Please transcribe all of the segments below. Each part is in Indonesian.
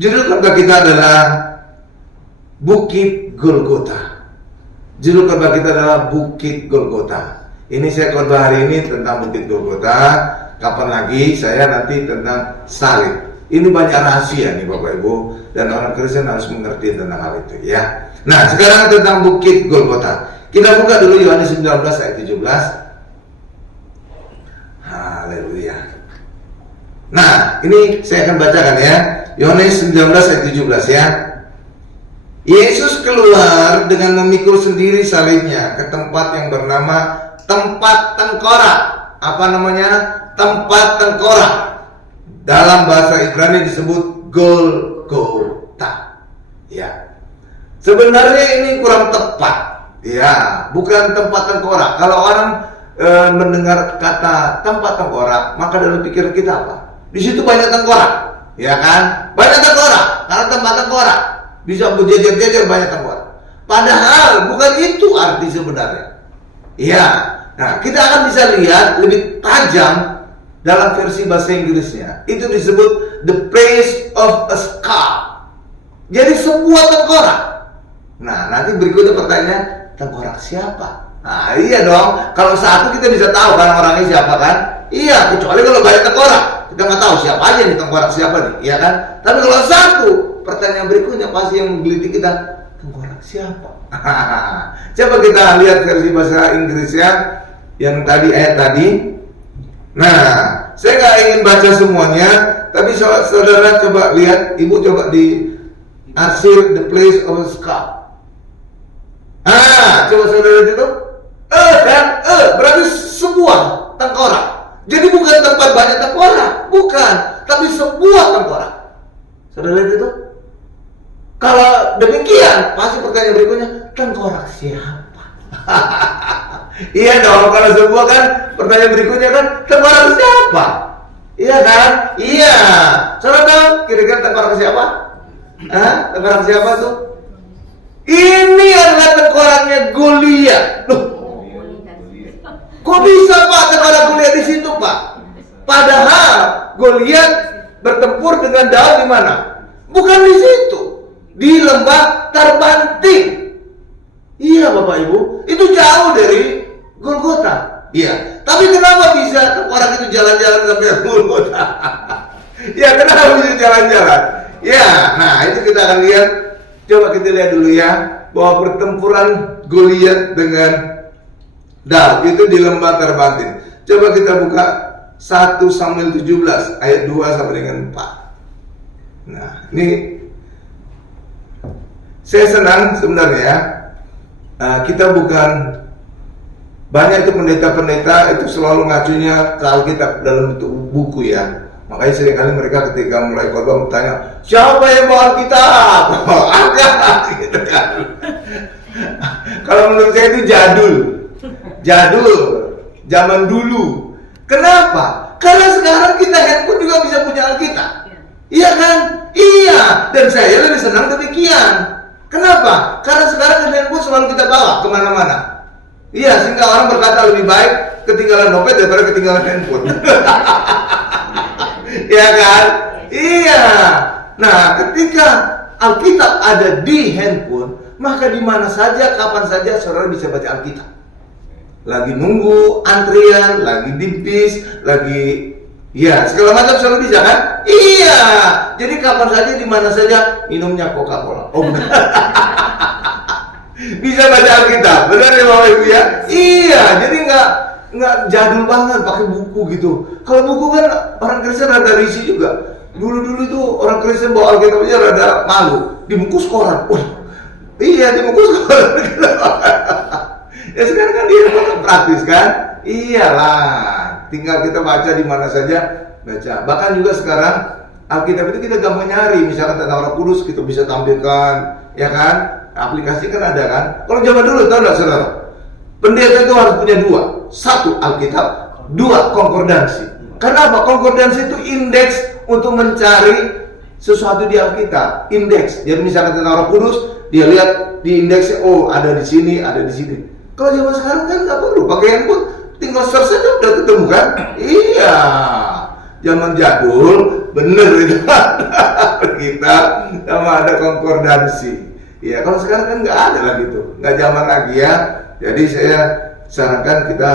Judul khotbah kita adalah Bukit Golgota. Judul khotbah kita adalah Bukit Golgota. Ini saya khotbah hari ini tentang Bukit Golgota. Kapan lagi saya nanti tentang salib. Ini banyak rahasia nih Bapak Ibu, dan orang Kristen harus mengerti tentang hal itu ya. Nah, sekarang tentang Bukit Golgota. Kita buka dulu Yohanes 19 ayat 17. Haleluya. Nah, ini saya akan bacakan ya. Yohanes 19 ayat 17 ya. Yesus keluar dengan memikul sendiri salibnya ke tempat yang bernama tempat tengkorak. Apa namanya? Tempat tengkorak. Dalam bahasa Ibrani disebut Golgota. Ya. Sebenarnya ini kurang tepat. Ya, bukan tempat tengkorak. Kalau orang mendengar kata tempat tengkorak, maka dalam pikiran kita apa? Di situ banyak tengkorak. Ya kan? Banyak tengkorak. Karena tempat tengkorak bisa berjejer-jejer banyak tengkorak. Padahal bukan itu arti sebenarnya. Ya. Nah, kita akan bisa lihat lebih tajam dalam versi bahasa Inggrisnya. Itu disebut the place of a skull. Jadi sebuah tengkorak. Nah, nanti berikutnya pertanyaan, tengkorak siapa? Nah, iya dong. Kalau satu kita bisa tahu kan orangnya siapa kan? Iya, kecuali kalau banyak tengkorak. Kita nggak tahu siapa aja nih tengkorak siapa nih, iya kan? Tapi kalau satu, pertanyaan berikutnya pasti yang menggelitik kita, tengkorak siapa? Coba kita lihat versi bahasa Inggrisnya yang tadi ayat tadi. Nah, saya nggak ingin baca semuanya, tapi saudara coba lihat, ibu coba di arsir the place of a skull. Coba saudara lihat itu, kan, berarti sebuah tengkorak. Jadi bukan tempat banyak tengkorak, bukan, tapi sebuah tengkorak. Saudara lihat itu? Kalau demikian, pasti pertanyaan berikutnya, tengkorak siapa? Iya dong, kalau sebuah kan pertanyaan berikutnya kan, tengkorak siapa? Iya kan? Iya. Saudara tahu kira-kira tengkorak siapa? Tengkorak siapa tuh? Ini adalah tengkoraknya Goliat. Loh, kok bisa Pak tengkorak Goliat di situ Pak? Padahal Goliat bertempur dengan Daud di mana? Bukan di situ, di lembah terbanting. Iya Bapak Ibu, itu jauh dari Golgota. Iya, tapi kenapa bisa tengkorak itu jalan-jalan sampai Golgota? Ya, kenapa bisa jalan-jalan? Ya, nah itu kita akan lihat. Coba kita lihat dulu ya, bahwa pertempuran Goliat dengan Daud itu di lembah terbanting. Coba kita buka 1 Samuel 17 ayat 2 sampai dengan 4. Nah, ini saya senang sebenarnya ya. Kita bukan banyak itu pendeta-pendeta itu selalu ngacunya ke Alkitab dalam bentuk buku ya. Makanya seringkali mereka ketika mulai khotbah bertanya, siapa yang bawa Alkitab? Angkat, gitu kan. Kalau menurut saya itu jadul, zaman dulu. Kenapa? Karena sekarang kita handphone juga bisa punya Alkitab. Iya kan? Iya. Dan saya lebih senang demikian. Kenapa? Karena sekarang handphone selalu kita bawa kemana-mana. Iya, sehingga orang berkata lebih baik ketinggalan dompet daripada ketinggalan handphone. Ya kan? Iya. Nah, ketika Alkitab ada di handphone, maka di mana saja, kapan saja saudara bisa baca Alkitab. Lagi nunggu antrian, lagi di bis, lagi ya segala macam selalu bisa kan? Iya. Jadi kapan saja, di mana saja minumnya Coca-Cola. Oh, bisa baca Alkitab, benar ya Bapak Ibu ya? Iya. Jadi nggak jadul banget pakai buku gitu. Kalau buku kan orang Kristen rada risih juga. Dulu itu orang Kristen bawa Alkitab aja rada malu. Dibungkus koran. Iya, dibungkus koran. Ya sekarang kan dia praktis kan? Iyalah. Tinggal kita baca di mana saja baca. Bahkan juga sekarang Alkitab itu kita gampang nyari. Misalkan tentang Roh Kudus kita bisa tampilkan, ya kan? Aplikasi kan ada kan? Kalau zaman dulu tahu nggak saudara? Pendeta itu harus punya dua. Satu Alkitab, dua konkordansi. Kenapa? Konkordansi itu indeks untuk mencari sesuatu di Alkitab. Indeks. Jadi misalkan tentang Roh Kudus, dia lihat di indeksnya, oh ada di sini, ada di sini. Kalau zaman sekarang kan nggak perlu, pakai handphone, tinggal search saja udah ketemu kan? Iya. zaman jadul bener itu kita sama ada konkordansi. Ya kalau sekarang kan nggak ada lagi tuh, nggak zaman lagi ya. Jadi saya sarankan kita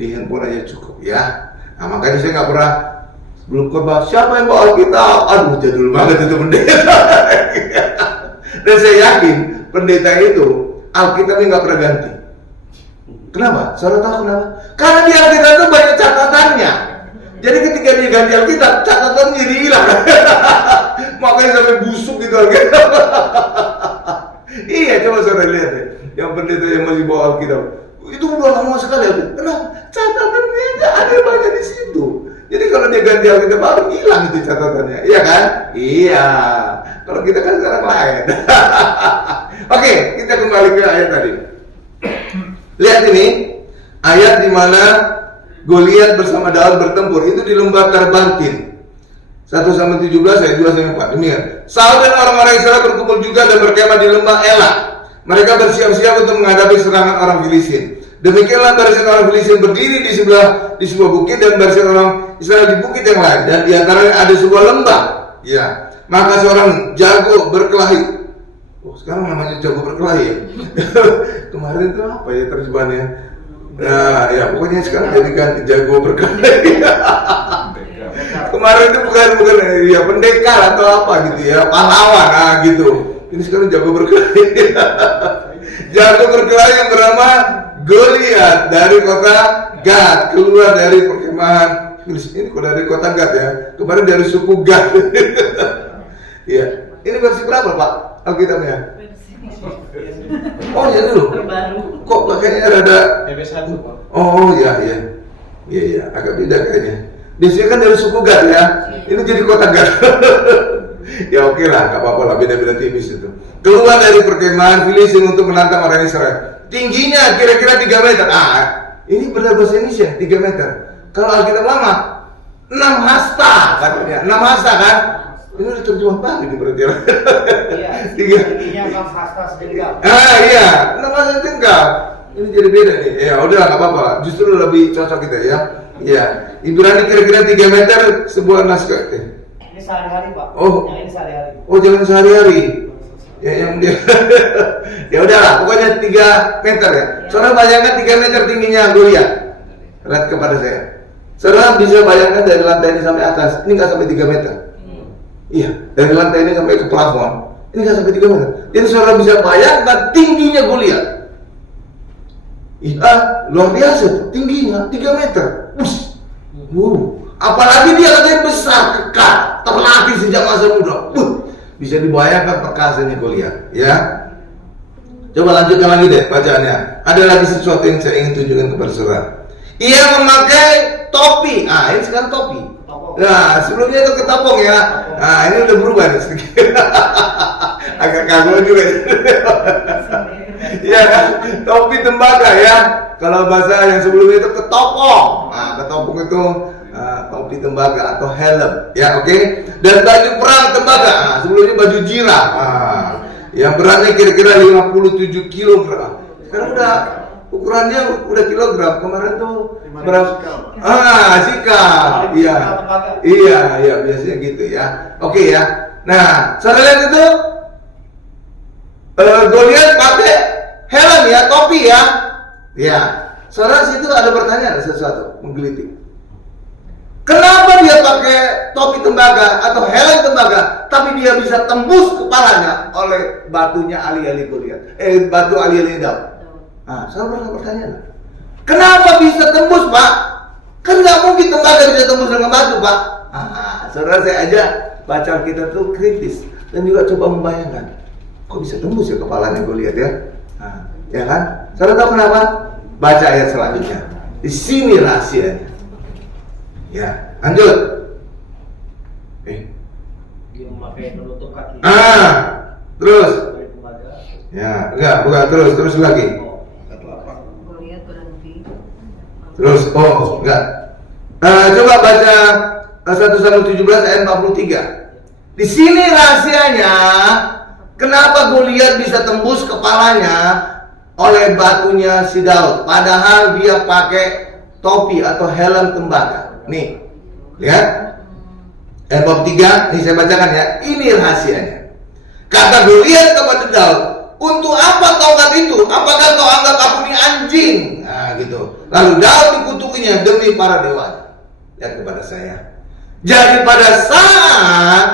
di handphone aja cukup ya. Nah makanya saya nggak pernah sebelum khotbah siapa yang bawa Alkitab, aduh jadul banget itu pendeta. Dan saya yakin pendeta itu Alkitabnya nggak pernah ganti. Kenapa? Saudara tahu kenapa? Karena di Alkitab itu banyak catatannya. Jadi ketika dia ganti Alkitab, catatannya jadi hilang. Makanya sampai busuk gitu Alkitab. Iya, coba saudara lihat deh. Yang pendeta yang masih bawa Alkitab, itu udah lama sekali. Kenapa? Catatannya nggak ada banyak di situ. Jadi kalau dia ganti Alkitab baru hilang itu catatannya, iya kan? Iya. Kalau kita kan sekarang lain. Oke, kita kembali ke ayat tadi. Lihat ini ayat di mana Goliat bersama Daud bertempur itu di lembah Tarbantin 1-17 ayat 2-4. Demikian. Saul dan orang-orang Israel berkumpul juga dan berkemah di lembah Elah. Mereka bersiap-siap untuk menghadapi serangan orang Filistin. Demikianlah barisan orang Filistin berdiri di sebuah bukit dan barisan orang Israel di bukit yang lain, dan di antaranya ada sebuah lembah. Ya, maka seorang jago berkelahi. Oh, sekarang namanya jago berkelahi ya. Kemarin itu apa ya terjemahannya? Nah, ya pokoknya sekarang jadikan jago berkelahi. Kemarin itu bukan ya pendekar atau apa gitu ya, pahlawan gitu. Ini sekarang jago berkelahi. Jago berkelahi yang bernama Goliat dari kota Gad keluar dari perkemahan Filistin. Ini kok dari kota Gad ya. Kemarin dari suku Gad. Ya, ini versi berapa Pak Alkitabnya? Oh ya dulu. Kok pakainya rada Oh iya, agak beda kayaknya. Biasanya kan dari suku Gad ya. Ini jadi kota Gad. Ya oke lah, nggak apa-apa lah, beda-beda tipis itu. Keluar dari perkemahan Filistin untuk menantang orang Israel. Tingginya kira-kira 3 meter. Ini benar bahasa Indonesia 3 meter. Kalau Alkitab lama 6 hasta katanya. 6 hasta kan? Ini udah terjemah banget ini berarti. Iya. Tingginya 6 hasta setinggal. Iya, 6 hasta setinggal. Ini jadi beda nih. Ya udah nggak apa-apa. Justru lebih cocok kita ya. Iya. Ibrani kira-kira 3 meter sebuah naskah. Ini sehari-hari Pak. Oh. Yang ini sehari-hari. Oh jangan sehari-hari. Ya yang dia. Ya udahlah, pokoknya 3 meter ya. Saudara bayangkan 3 meter tingginya Goliat. Lihat kepada saya. Saudara bisa bayangkan dari lantai ini sampai atas. Ini nggak sampai 3 meter. Iya, dari lantai ini sampai ke plafon. Ini nggak sampai 3 meter. Jadi saudara bisa bayangkan tingginya Goliat. Iya, luar biasa tuh. Tingginya 3 meter. Apalagi dia katanya besar, kekar, terlatih sejak masa muda. Bisa dibayangkan perkasanya Goliat, ya. Coba lanjutkan lagi deh bacaannya. Ada lagi sesuatu yang saya ingin tunjukkan kepada saudara. Ia memakai topi. Ini sekarang topi. Nah, sebelumnya itu ketopong ya. Nah, ini udah berubah nih sedikit. Agak kagum juga. Ya, topi tembaga ya. Kalau bahasa yang sebelumnya itu ketopong. Nah, ketopong itu topi tembaga atau helm, ya oke. Dan baju perang tembaga. Nah, sebelumnya baju jirah. Yang beratnya kira-kira 57 kg. Sekarang udah ukurannya udah kilogram. Kemarin tuh berapa? Sikap. Iya, biasanya gitu ya. Oke ya. Nah, saudara lihat itu Goliat pakai helm ya, topi ya. Ya. Saudara situ ada pertanyaan sesuatu menggelitik. Kenapa dia pakai topi tembaga atau helm tembaga, tapi dia bisa tembus kepalanya oleh batunya alih-alih Goliat? Batu alih-alih Daud. Saya pernah pertanyaan. Kenapa bisa tembus, Pak? Kan nggak mungkin tembaga bisa tembus dengan batu, Pak. Saudara saya aja baca kita tuh kritis dan juga coba membayangkan, kok bisa tembus ya kepalanya Goliat ya? Ya kan? Saudara tahu kenapa? Baca ayat selanjutnya. Di sini rahasianya. Ya, lanjut. Dia memakai penutup kaki. Terus. Ya, bukan terus lagi. Goliat berhenti. Terus, enggak. Coba baca 1-17 ayat 43. Di sini rahasianya kenapa Goliat bisa tembus kepalanya oleh batunya si Daud, padahal dia pakai topi atau helm tembaga. Nih, Lihat. Bab 3, ini saya bacakan ya. Ini rahasianya. Kata Goliat kepada Daud, untuk apa tongkat itu? Apakah kau anggap aku ini anjing? Nah gitu. Lalu Daud dikutukinya demi para dewa. Lihat kepada saya. Jadi pada saat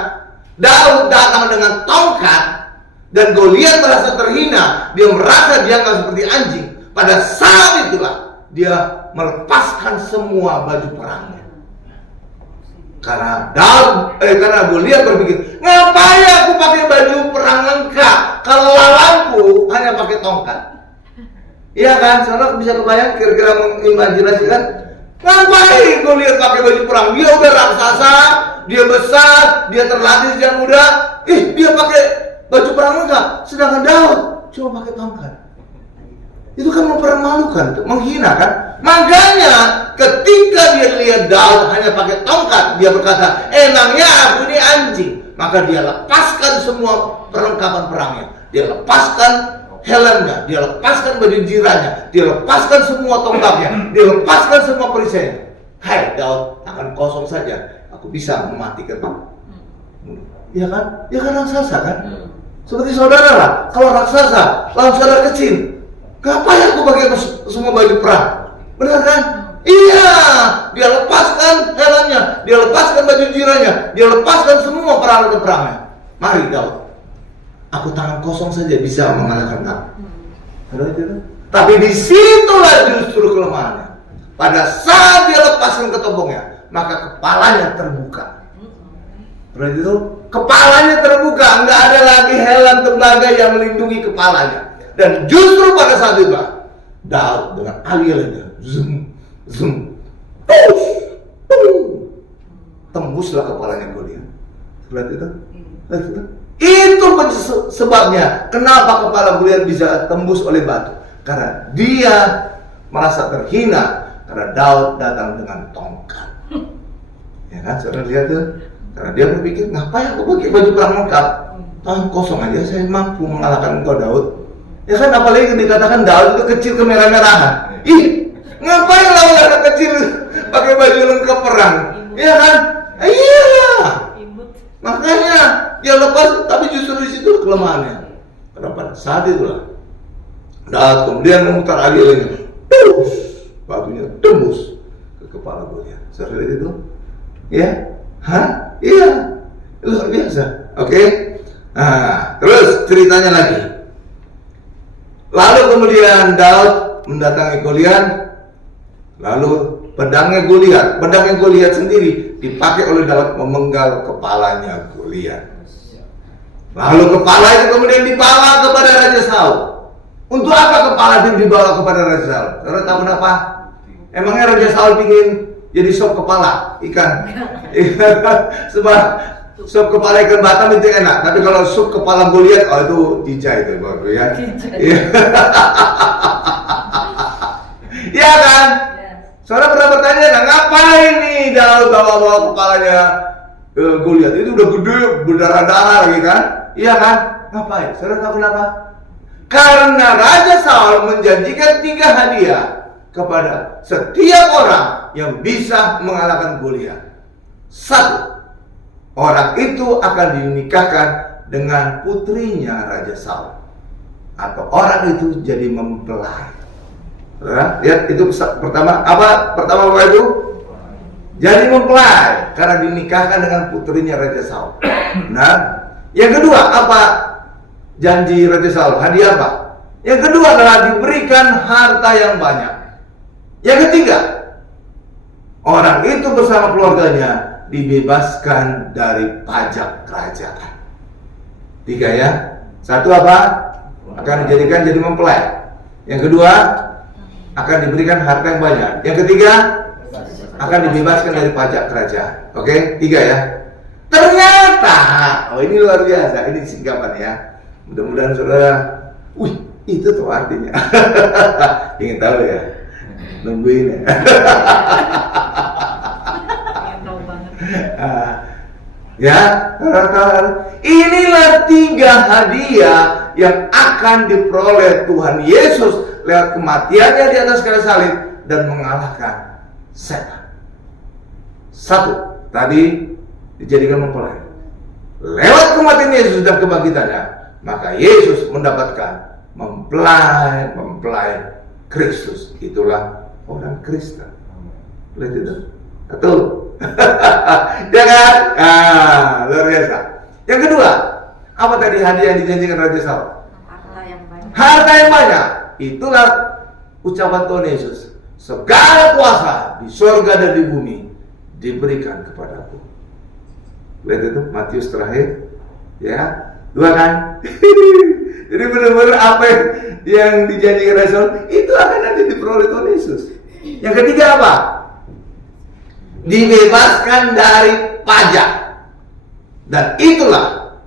Daud datang dengan tongkat dan Goliat merasa terhina, dia merasa dianggap seperti anjing. Pada saat itulah dia melepaskan semua baju perangnya. Karena Goliat berpikir, ngapain aku pakai baju perang lengkap kalau lawanku hanya pakai tongkat? Iya kan? Saudara bisa kebayang, kira-kira mengimajinasikan, ngapain Goliat pakai baju perang? Dia udah raksasa, dia besar, dia terlatih sejak muda. Dia pakai baju perang lengkap, sedangkan Daud cuma pakai tongkat. Itu kan mempermalukan, menghina kan? Makanya ketika dia lihat Daud hanya pakai tongkat, dia berkata, emangnya aku ini anjing? Maka dia lepaskan semua perlengkapan perangnya. Dia lepaskan helmnya, dia lepaskan baju jiranya, dia lepaskan semua tongkatnya, dia lepaskan semua perisainya. Hai Daud, tangan kosong saja, aku bisa mematikan kamu. Ya kan? Ya kan raksasa kan? Seperti saudara lah, kalau raksasa lawan saudara kecil, ngapain aku pakai semua baju perang? Benar kan? Iya, dia lepaskan helmnya, dia lepaskan baju jiranya, dia lepaskan semua peralatan perangnya. Mari Daud, aku tangan kosong saja bisa mengalahkan kamu. Tapi disitulah justru kelemahannya. Pada saat dia lepaskan ketopongnya, maka kepalanya terbuka. Berarti itu kepalanya terbuka, nggak ada lagi helm tembaga yang melindungi kepalanya. Dan justru pada saat itu Daud dengan alirannya tembuslah kepalanya Goliat. Lihat itu? Itu sebabnya kenapa kepala Goliat bisa tembus oleh batu. Karena dia merasa terhina karena Daud datang dengan tongkat. Ya kan, saudara lihat tuh. Karena dia berpikir, ngapain aku pakai baju perang lengkap? Tangan kosong aja saya mampu mengalahkan engkau Daud. Ya kan, apalagi dikatakan Daud itu kecil kemerah-merahan. Ngapain lawan anak kecil pakai baju lengkap perang? Ya kan? Iya. Makanya dia lepas, tapi justru di situ kelemahannya. Kenapa? Saat itulah Daud kemudian memutar alirannya, batunya tembus ke kepala Goliat. Saudara itu? Ya? Hah? Iya, luar biasa. Oke. Nah, terus ceritanya lagi. Lalu kemudian Daud mendatangi Goliat. Lalu pedangnya Goliat sendiri dipakai oleh Daud memenggal kepalanya Goliat. Lalu kepala itu kemudian dibawa kepada Raja Saul. Untuk apa kepala itu dibawa kepada Raja Saul? Saudara tahu kenapa? Emangnya Raja Saul ingin jadi sop kepala ikan? Sebab sop kepala ikan Batam itu enak, tapi kalau sup kepala Goliat, itu dijah itu baru ya. Iya kan? Saudara pernah bertanya, ngapain nih Daud bawa kepalanya Goliat? Itu udah gede, berdarah-darah lagi kan? Iya kan? Ngapain? Saudara tahu kenapa? Karena Raja Saul menjanjikan 3 hadiah kepada setiap orang yang bisa mengalahkan Goliat. 1, orang itu akan dinikahkan dengan putrinya Raja Saul, atau orang itu jadi mempelai. Lihat itu pertama, apa pertama itu? Jadi mempelai karena dinikahkan dengan putrinya Raja Saul. Nah, yang kedua apa janji Raja Saul? Hadiah apa? Yang kedua adalah diberikan harta yang banyak. Yang ketiga, orang itu bersama keluarganya dibebaskan dari pajak kerajaan. 3 ya. 1 apa? Akan dijadikan jadi mempelai. Yang kedua, akan diberikan harta yang banyak. Yang ketiga, akan dibebaskan dari pajak kerajaan. Oke, 3 ya. Ternyata, ini luar biasa. Ini singkapan ya. Mudah-mudahan saudara, itu tuh artinya. Ingin tahu ya? Nungguin ya. Ya, inilah 3 hadiah yang akan diperoleh Tuhan Yesus lewat kematiannya di atas kayu salib dan mengalahkan setan. 1, tadi dijadikan mempelai. Lewat kematian Yesus dan kebangkitannya, maka Yesus mendapatkan mempelai Kristus. Itulah orang Kristen. Lihat itu, betul. Ya kan? Luar biasa. Yang kedua, apa tadi hadiah yang dijanjikan Raja Saul? Harta yang banyak. Harta yang banyak. Itulah ucapan Tuhan Yesus. Segala kuasa di surga dan di bumi diberikan kepadaku. Lihat itu Matius terakhir, ya, 2 kan? Jadi benar-benar apa yang dijanjikan Rasul itu akan nanti diperoleh Tuhan Yesus. Yang ketiga apa? Dibebaskan dari pajak. Dan itulah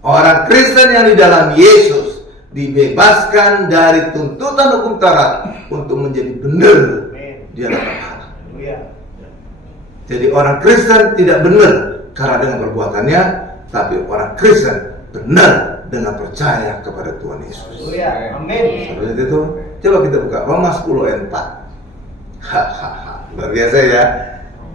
orang Kristen yang di dalam Yesus dibebaskan dari tuntutan hukum Taurat untuk menjadi benar di hadapan Allah. Jadi orang Kristen tidak benar karena dengan perbuatannya, tapi orang Kristen benar dengan percaya kepada Tuhan Yesus. Amin. Seperti itu. Coba kita buka Roma 10 ayat 4. Luar biasa ya.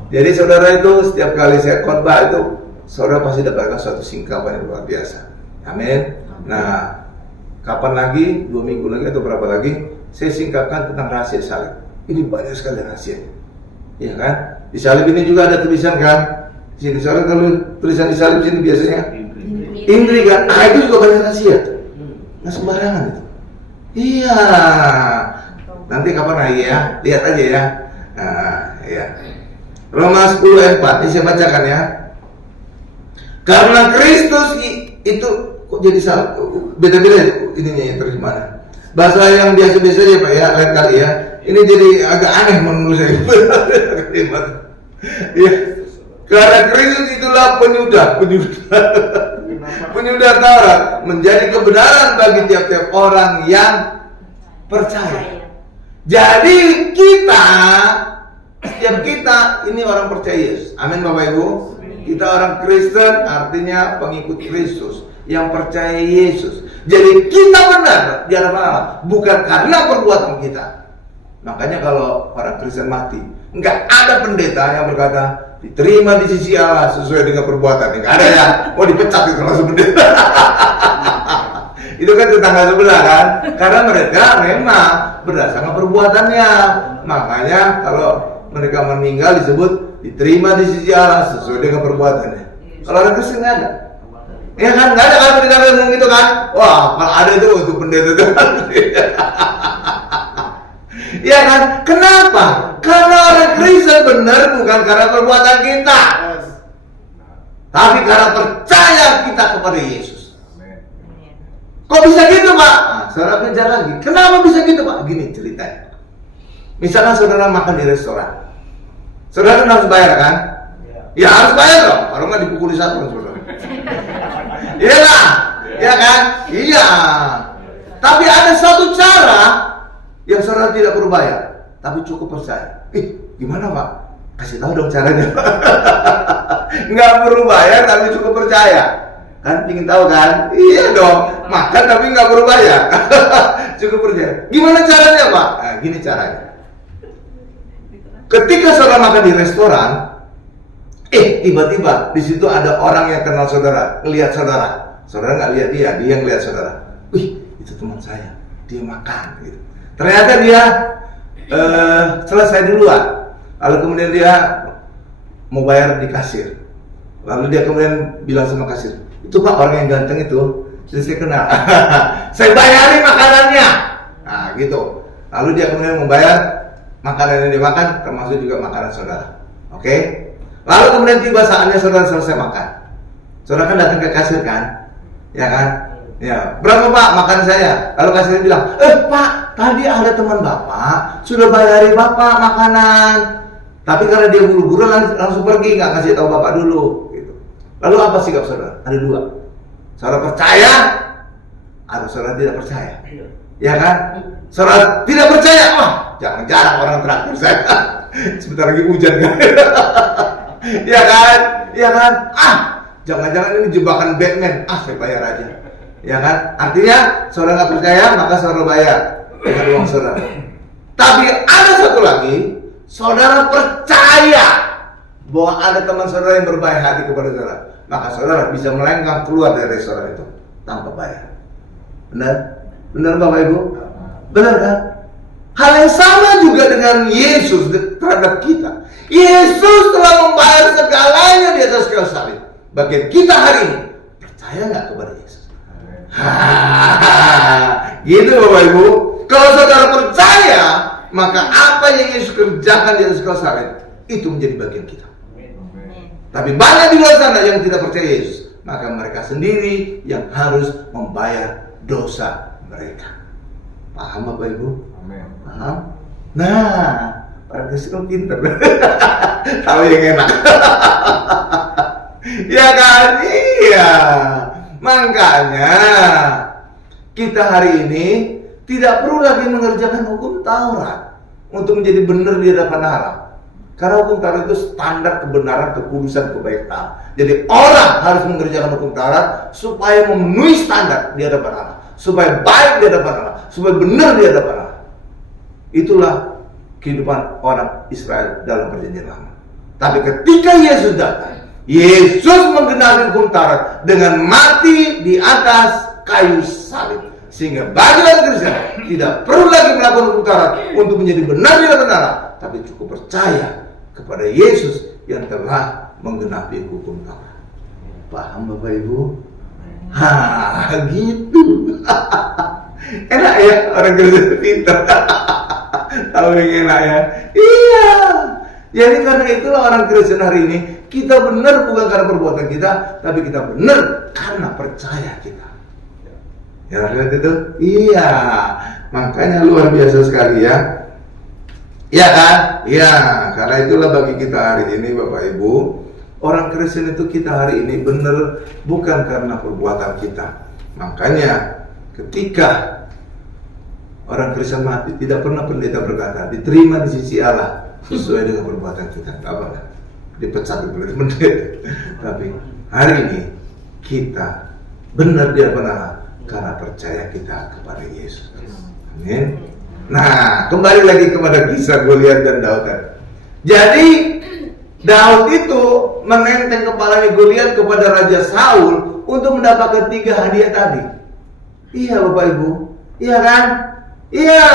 Jadi saudara itu setiap kali saya khotbah itu, saudara pasti dapatkan suatu singkapan yang luar biasa. Amin. Nah, kapan lagi, 2 minggu lagi atau berapa lagi, saya singkapkan tentang rahasia salib. Ini banyak sekali rahasia. Ya kan? Di salib ini juga ada tulisan kan? Di sini saudara kalau tulisan di salib sini biasanya Indri kan? Itu juga banyak rahasia. Nggak sembarangan itu. Iya. Nanti kapan lagi ya? Lihat aja ya. Iya. Roma 10 ayat 4. Ini saya bacakan ya. Karena Kristus itu kok jadi salah? Beda-beda ininya yang terjemahan. Bahasa yang biasa-biasa aja Pak ya, lain kali ya. Ini jadi agak aneh menurut saya. Ya. Karena Kristus itulah penyudah Taurat, menjadi kebenaran bagi tiap-tiap orang yang percaya. Jadi setiap kita ini orang percaya Yesus. Amin Bapak Ibu. Kita orang Kristen, artinya pengikut Kristus yang percaya Yesus. Jadi kita benar di hadapan Allah, bukan karena perbuatan kita. Makanya kalau orang Kristen mati, nggak ada pendeta yang berkata diterima di sisi Allah sesuai dengan perbuatan. Nggak ada ya, mau dipecat itu langsung pendeta. Itu kan tetangga sebelah kan, karena mereka memang berdasarkan perbuatannya. Makanya kalau mereka meninggal disebut diterima di sisi Allah sesuai dengan perbuatannya. Kalau orang Kristen nggak ada. Ya kan, nggak ada kan pendeta ngomong gitu kan? Wah, kalau ada itu untuk pendeta itu. Ya kan? Kenapa? Karena orang Kristen benar bukan karena perbuatan kita, tapi karena percaya kita kepada Yesus. Kok bisa gitu Pak? Nah, saudara kejar lagi. Kenapa bisa gitu Pak? Gini ceritanya. Misalkan saudara makan di restoran, saudara kan harus bayar kan? Ya harus bayar dong. Kalau nggak dipukuli satu saudara. Iya lah, ya kan? Iya. Tapi ada satu cara yang saudara tidak perlu bayar, tapi cukup percaya. Gimana Pak? Kasih tahu dong caranya. Nggak perlu bayar tapi cukup percaya. Kan ingin tahu kan? Iya dong. Makan tapi nggak perlu bayar. Cukup percaya. Gimana caranya Pak? Nah, gini caranya. Ketika saudara makan di restoran, tiba-tiba di situ ada orang yang kenal saudara, ngelihat saudara. Saudara nggak lihat dia yang lihat saudara. Itu teman saya, dia makan. Gitu. Ternyata dia selesai duluan, lalu kemudian dia mau bayar di kasir. Lalu dia kemudian bilang sama kasir, itu Pak orang yang ganteng itu, saya kenal. Saya bayari makanannya. Nah gitu. Lalu dia kemudian membayar makanan yang dimakan, termasuk juga makanan saudara. Oke? Lalu kemudian tiba saatnya saudara selesai makan. Saudara kan datang ke kasir kan? Ya kan? Ya, berapa Pak makan saya? Lalu kasirnya bilang, Pak, tadi ada teman Bapak sudah bayari Bapak makanan. Tapi karena dia buru-buru langsung pergi, nggak ngasih tahu Bapak dulu. Gitu. Lalu apa sikap saudara? Ada 2. Saudara percaya, atau saudara tidak percaya? Ya kan? Saudara tidak percaya, wah jarang-jarang orang traktir saya. Sebentar lagi hujan kan? Ya kan? Ya kan? Jangan-jangan ini jebakan Batman. Saya bayar aja. Ya kan? Artinya saudara nggak percaya, maka saudara bayar dengan uang saudara. Tapi ada satu lagi, saudara percaya bahwa ada teman saudara yang berbaik hati kepada saudara, maka saudara bisa melenggang keluar dari restoran itu tanpa bayar. Benar? Benar Bapak Ibu? Benar kan? Hal yang sama juga dengan Yesus terhadap kita. Yesus telah membayar segalanya di atas kayu salib. Bagian kita hari ini, percaya nggak kepada Yesus? Gitu Bapak Ibu. Kalau saudara percaya, maka apa yang Yesus kerjakan di atas kayu salib itu menjadi bagian kita. Tapi banyak di luar sana yang tidak percaya Yesus, maka mereka sendiri yang harus membayar dosa mereka. Paham Bapak Ibu? Paham? Nah, para Kristen pinter. Tahu yang enak. Ya kan? Iya. Makanya kita hari ini tidak perlu lagi mengerjakan hukum Taurat untuk menjadi benar di hadapan Allah. Karena hukum Taurat itu standar kebenaran, kekudusan, kebaikan. Jadi orang harus mengerjakan hukum Taurat supaya memenuhi standar di hadapan Allah, supaya baik di hadapan Allah, supaya benar di hadapan Allah. Itulah kehidupan orang Israel dalam perjanjian lama. Tapi ketika Yesus datang, Yesus menggenapi hukum Taurat dengan mati di atas kayu salib. Sehingga bagi orang Kristen tidak perlu lagi melakukan hukum Taurat untuk menjadi benar di hadapan Allah, tapi cukup percaya kepada Yesus yang telah menggenapi hukum Taurat. Paham Bapak Ibu? Gitu. Enak ya orang Kristen pintar. Tahu yang enak ya? Iya. Jadi karena itulah orang Kristen hari ini, kita benar bukan karena perbuatan kita, tapi kita benar karena percaya kita. Ya lihat itu? Iya. Makanya luar biasa sekali ya. Iya kan? Iya. Karena itulah bagi kita hari ini Bapak Ibu, orang Kristen itu kita hari ini benar bukan karena perbuatan kita. Makanya ketika orang Kristen mati, tidak pernah pendeta berkata diterima di sisi Allah sesuai dengan perbuatan kita. Tak apa, dipecat oleh pendeta. Tapi hari ini kita benar di hadapan Allah karena percaya kita kepada Yesus. Amin. Nah, kembali lagi kepada kisah Goliat dan Daud. Jadi Daud itu menenteng kepalanya Goliat kepada Raja Saul untuk mendapatkan 3 hadiah tadi. Iya Bapak Ibu, iya kan? Iya,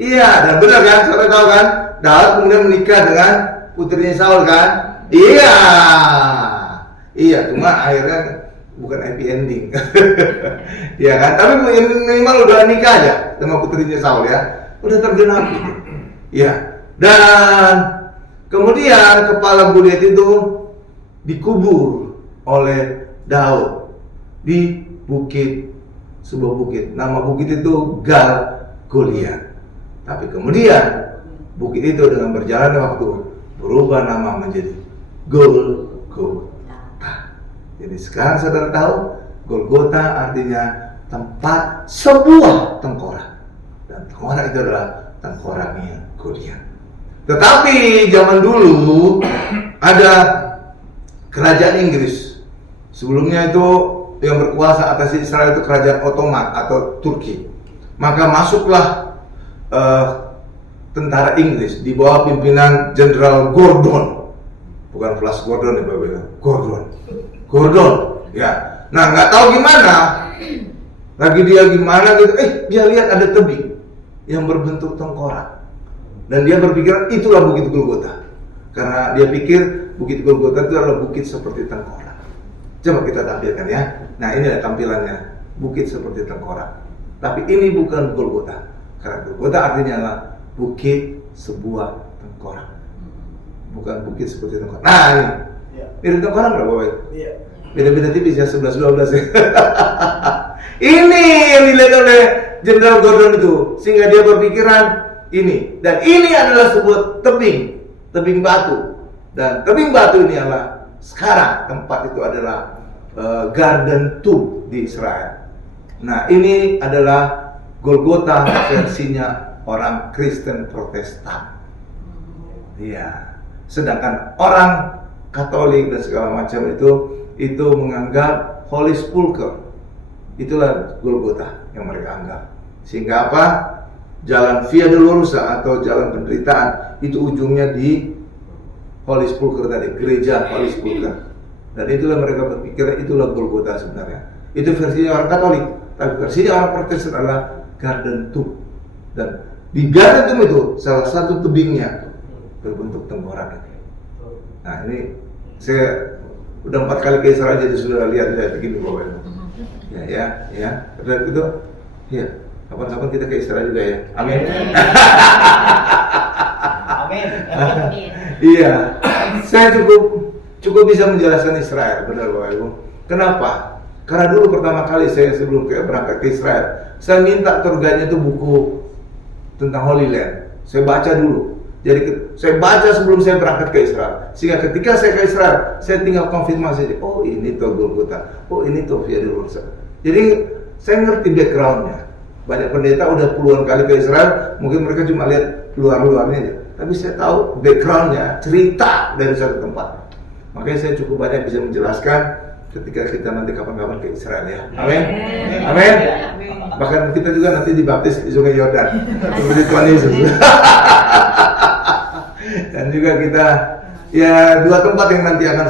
iya, dan benar kan? Saudara tahu kan? Daud kemudian menikah dengan putrinya Saul kan? Iya, iya, cuma akhirnya bukan happy ending. Ya kan? Tapi minimal udah nikah aja sama putrinya Saul ya. Udah tergenapi. Ya. Dan kemudian kepala Goliat itu dikubur oleh Daud di sebuah bukit. Nama bukit itu Gal Goliat. Tapi kemudian bukit itu dengan berjalannya waktu berubah nama menjadi Golgota. Jadi sekarang saudara tahu, Golgota artinya tempat sebuah tengkorak. Dan tengkorak itu adalah tengkoraknya Goliat. Tetapi zaman dulu ada kerajaan Inggris. Sebelumnya itu yang berkuasa atas Israel itu kerajaan Ottoman atau Turki. Maka masuklah tentara Inggris di bawah pimpinan Jenderal Gordon. Bukan Flash Gordon ya Bapak, Gordon, ya. Nah, nggak tahu gimana, lagi dia gimana gitu, dia lihat ada tebing yang berbentuk tengkorak, dan dia berpikiran itulah bukit Golgota, karena dia pikir bukit Golgota itu adalah bukit seperti tengkorak. Coba kita tampilkan ya. Nah, ini adalah tampilannya, bukit seperti tengkorak. Tapi ini bukan Golgota, karena Golgota artinya adalah bukit sebuah tengkorak, bukan bukit seperti tengkorak. Nah, ini. Mirip tengkorak nggak Bapak? Iya. Beda-beda tipis ya, 11-12 ya. Ini yang dilihat oleh Jenderal Gordon itu, sehingga dia berpikiran ini. Dan ini adalah sebuah tebing batu. Dan tebing batu ini adalah sekarang tempat itu adalah Garden Tomb di Israel. Nah, ini adalah Golgota versinya orang Kristen Protestan. Iya. Sedangkan orang Katolik dan segala macam itu menganggap Holy Sepulchre. Itulah Golgota yang mereka anggap. Sehingga apa? Jalan Via Dolorosa atau jalan penderitaan itu ujungnya di Holy Sepulchre tadi, gereja Holy Sepulchre. Dan itulah mereka berpikir, itulah Golgota sebenarnya. Itu versinya orang Katolik, tapi versinya orang Protestan adalah Garden Tomb. Dan di Garden Tomb itu salah satu tebingnya berbentuk tengkorak. Nah ini saya udah 4 kali ke Israel jadi sudah lihat begini Bapak Ibu. Ya. Dan itu, ya. Kapan-kapan kita ke Israel juga ya. Amin. Amin. Iya. Saya cukup bisa menjelaskan Israel, benar Bapak Ibu. Kenapa? Karena dulu pertama kali saya sebelum berangkat ke Israel, saya minta tour guide-nya itu buku tentang Holy Land. Saya baca dulu. Jadi saya baca sebelum saya berangkat ke Israel. Sehingga ketika saya ke Israel, saya tinggal konfirmasi. Oh ini tuh Golgota. Oh ini tuh Via Dolorosa. Jadi saya ngerti background-nya. Banyak pendeta udah puluhan kali ke Israel, mungkin mereka cuma lihat luar-luarnya aja. Tapi saya tahu background-nya, cerita dari satu tempat. Makanya saya cukup banyak bisa menjelaskan ketika kita nanti kapan-kapan ke Israel ya. Amin. Amin. Bahkan kita juga nanti dibaptis di Sungai Yordan seperti Tuhan Yesus. Dan juga kita ya 2 tempat yang nanti akan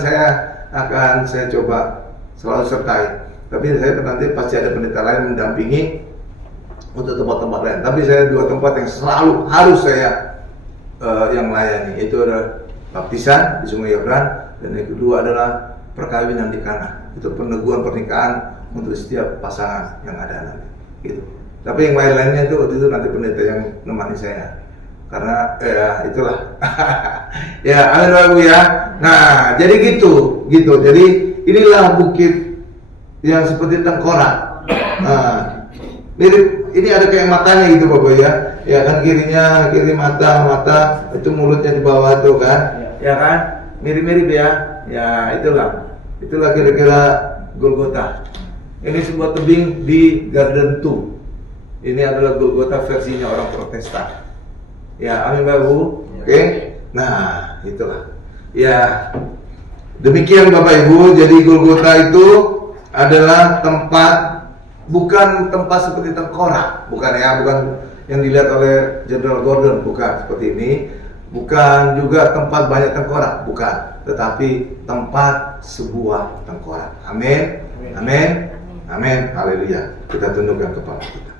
saya coba selalu sertai. Tapi saya nanti pasti ada pendeta lain mendampingi untuk tempat-tempat lain. Tapi saya 2 tempat yang selalu harus saya yang layani. Itu ada baptisan di Sungai Yordan, dan yang kedua adalah perkawinan di Kana. Itu peneguhan pernikahan untuk setiap pasangan yang ada nanti. Gitu. Tapi yang lain-lainnya itu nanti pendeta yang menemani saya. Karena itulah. Ya, amin Bapak Ibu ya. Nah, jadi gitu. Jadi inilah bukit yang seperti tengkorak. Nah, mirip, ini ada kayak matanya gitu Bapak ya. Ya kan kiri mata, itu mulutnya di bawah tuh kan. Ya kan? Mirip-mirip ya. Ya, itulah kira-kira Golgota. Ini sebuah tebing di Garden Tomb. Ini adalah Golgota versinya orang Protestan. Ya, amin Bapak Ibu. Oke. Nah, itulah. Ya. Demikian Bapak Ibu, jadi Golgota itu adalah tempat, bukan tempat seperti tengkorak, bukan yang dilihat oleh Jenderal Gordon, bukan seperti ini, bukan juga tempat banyak tengkorak, bukan, tetapi tempat sebuah tengkorak. Amin. Amin. Amin. Haleluya. Kita tundukkan kepala kita.